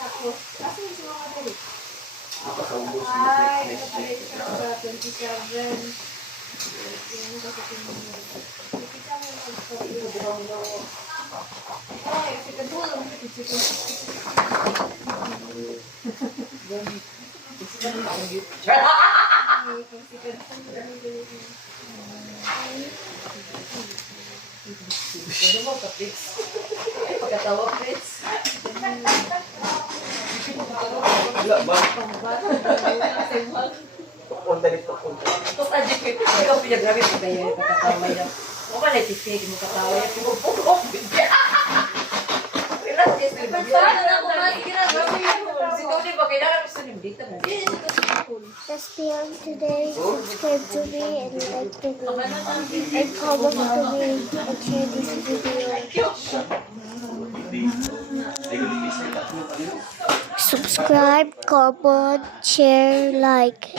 Tapos, kasi yung mga dali. Nakasaubos na Ay, next nakapalit week. siya sa 27. Yung nakasitin mo. Nakita mo yung pag-story. Ay, kasi kadulong. Ano mo ka, Fritz? Pagkatawa, Fritz. Wala ba? Punta dito, punta. Tapos adject ko, ikaw pinagrabe mo kaya yung pagkatawa niya. O ka na itisig mo katawa niya, pumupukok. Relax, yes, Sana na ako ginagawa yun. ikaw din ba, kailangan gusto niyo dito na. That's beyond today. Subscribe to me and like the video. And comment to me and share this video. Subscribe, comment, share, like.